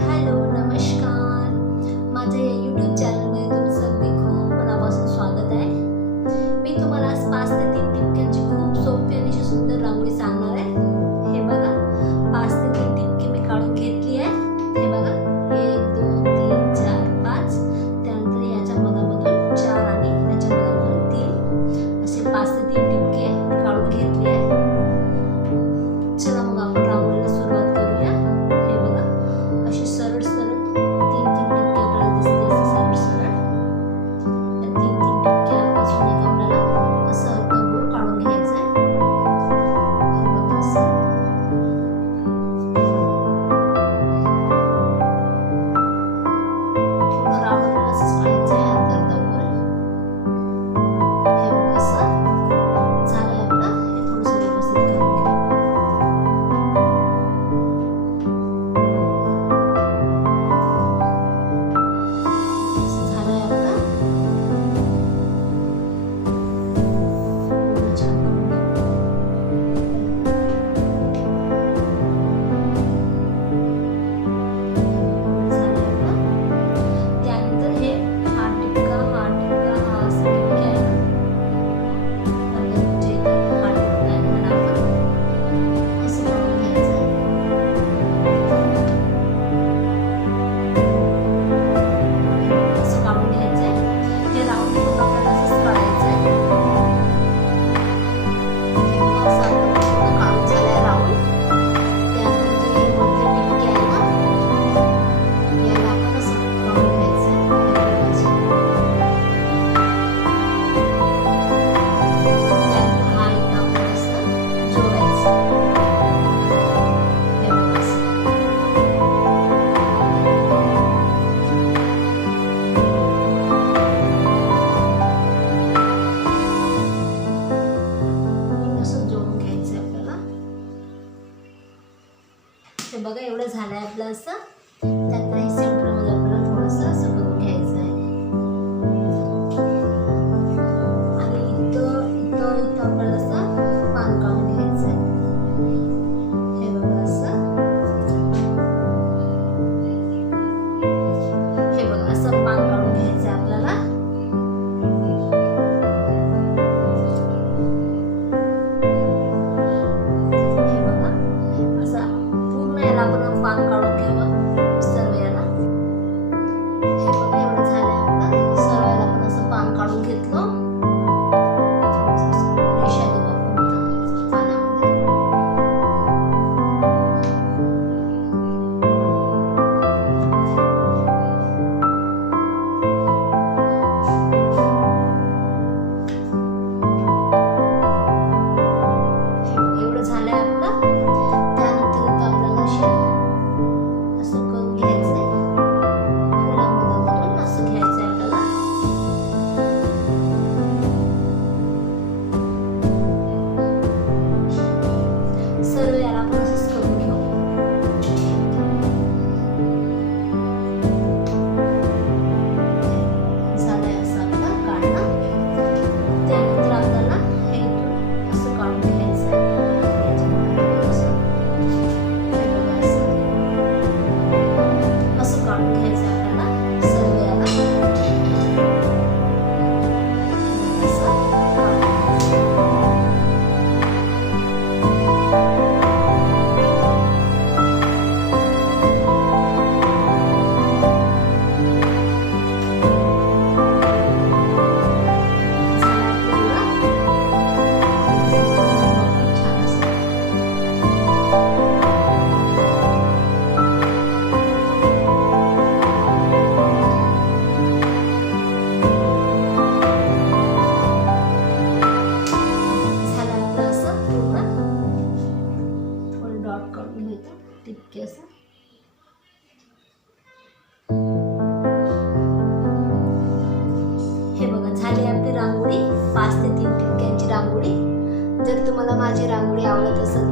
Hello, नमस्कार. माझ्या या यूट्यूब चॅनलमध्ये तुमचं अगदी खूप मनापासून स्वागत आहे. मी तुम्हाला आज 5 ते 3 टिपक्यांची खूप सोपी आणि अशी सुंदर रांगोळी सांगणार आहे. हे बघा, 5 ते 3 टिपके मी काढून घेतली आहे. हे बघा, 1 2 3 4 5. त्यानंतर याच्या मधामधून 4 आणि याच्या मधामधून 3 असे 5 ते 3 टिपके मी काढून घेतले आहे. चला मग आपण रांगोळीला सुरुवात करूया. हे बघा, अशी सरळ सरळ 3-3 टिपके आपल्याला दिसते, असं सरळ सरळ या 3-3 टिपक्यापासून एक आपल्याला असं अर्धगोल काढून घ्यायचं आहे. हे बघा, असं पूर्ण राऊंड आपल्याला असंच काढायचं आहे, अर्धगोल. हे बघा, असं झालंय आपलं. हे थोडंसं व्यवस्थित करून घ्या. हे बघा, एवढं झालंय आपलं असं. त्यानंतर हे सेंटरमध्ये आपल्याला थोडंसं असं करून घ्यायचं आहे आणि इथं इथं इथं आपल्याला असं पान काढून घ्यायचं आहे. हे बघा, असं. हे बघा, असं पान काढून घ्यायचं आहे आपल्याला. हे बघा, असं आपण पान काढून घेऊ सर्व याला. हे बघा, एवढं झालंय आपलं. सर्व याला आपण असं पान काढून घेतलं. रेषा देऊ आपण इथं पानामध्ये. एवढं झालंय आपलं. सर्व याला आपण असंच करून घेऊ. झालंय असं आपलं काढणं. त्यानंतर आपल्याला हे इथून असं काढून घ्यायचं आहे. असं हे बघा, असं काढून घ्यायचं आपल्याला सर्व याला. टिपके असं. हे बघा, झाली आपली रांगोळी. 5 ते 3 टिपक्यांची रांगोळी. जर तुम्हाला माझी रांगोळी आवडत असेल